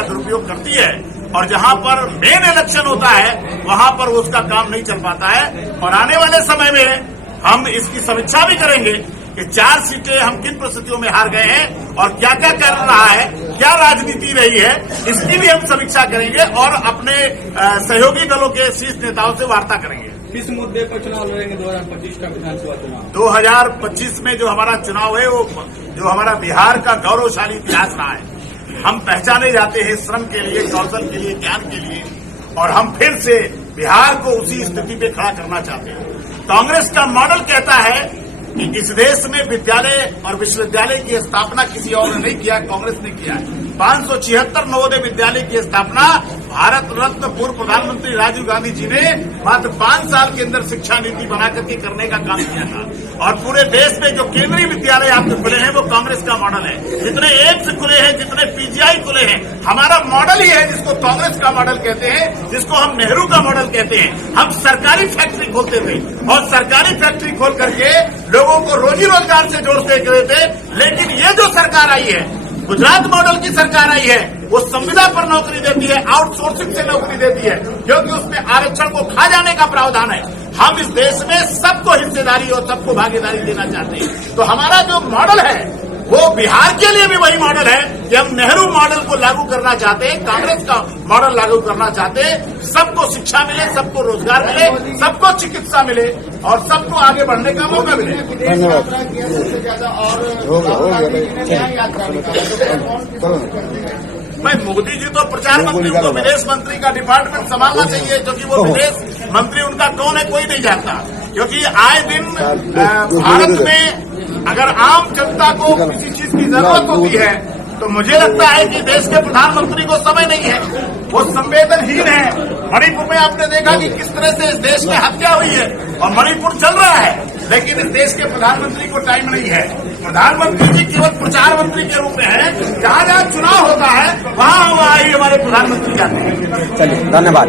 का दुरुपयोग करती है और जहां पर मेन इलेक्शन होता है वहां पर उसका काम नहीं चल पाता है। और आने वाले समय में हम इसकी समीक्षा भी करेंगे कि 4 सीटें हम किन परिस्थितियों में हार गए हैं और क्या क्या कर रहा है, क्या राजनीति रही है, इसकी भी हम समीक्षा करेंगे और अपने सहयोगी दलों के शीर्ष नेताओं से वार्ता करेंगे। किस मुद्दे पर चुनाव लड़ेंगे 2025 का विधानसभा चुनाव? 2025 में जो हमारा चुनाव है वो जो हमारा बिहार का गौरवशाली इतिहास रहा है, हम पहचाने जाते हैं श्रम के लिए, कौशल के लिए, ज्ञान के लिए, और हम फिर से बिहार को उसी स्थिति पे खड़ा करना चाहते हैं। कांग्रेस का मॉडल कहता है कि इस देश में विद्यालय और विश्वविद्यालय की स्थापना किसी और ने नहीं किया, कांग्रेस ने किया है। 576 नवोदय विद्यालय की स्थापना भारत रत्न पूर्व प्रधानमंत्री राजीव गांधी जी ने मात्र 5 साल के अंदर शिक्षा नीति बना करके करने का काम किया था। और पूरे देश में जो केंद्रीय विद्यालय आपके खुले हैं वो कांग्रेस का मॉडल है। जितने एम्स खुले हैं, जितने पीजीआई खुले हैं, हमारा मॉडल ही है जिसको कांग्रेस का मॉडल कहते हैं, जिसको हम नेहरू का मॉडल कहते हैं। हम सरकारी फैक्ट्री खोलते थे और सरकारी फैक्ट्री खोल करके लोगों को रोजी रोजगार से जोड़ते थे। लेकिन ये जो सरकार आई है, गुजरात मॉडल की सरकार आई है, वो संविदा पर नौकरी देती है, आउटसोर्सिंग से नौकरी देती है, क्योंकि उसमें आरक्षण को खा जाने का प्रावधान है। हम इस देश में सबको हिस्सेदारी और सबको भागीदारी देना चाहते हैं। तो हमारा जो मॉडल है वो बिहार के लिए भी वही मॉडल है कि हम नेहरू मॉडल को लागू करना चाहते हैं, कांग्रेस का मॉडल लागू करना चाहते हैं। सबको शिक्षा मिले, सबको रोजगार मिले, सबको चिकित्सा मिले और सबको आगे बढ़ने का मौका मिले। भाई मोदी जी तो प्रचार मंत्री, उनको विदेश मंत्री का डिपार्टमेंट संभालना चाहिए, क्योंकि वो विदेश मंत्री उनका कौन है कोई नहीं जानता। क्योंकि आए दिन भारत में अगर आम जनता को किसी चीज की जरूरत होती है तो मुझे लगता है कि देश के प्रधानमंत्री को समय नहीं है, वो संवेदनहीन है। मणिपुर में आपने देखा कि किस तरह से इस देश में हत्या हुई है और मणिपुर चल रहा है, लेकिन इस देश के प्रधानमंत्री को टाइम नहीं है। प्रधानमंत्री जी केवल प्रचार मंत्री के रूप में है, जहां जहां चुनाव होता है वहां ही हमारे प्रधानमंत्री जाते हैं। चलिए, धन्यवाद।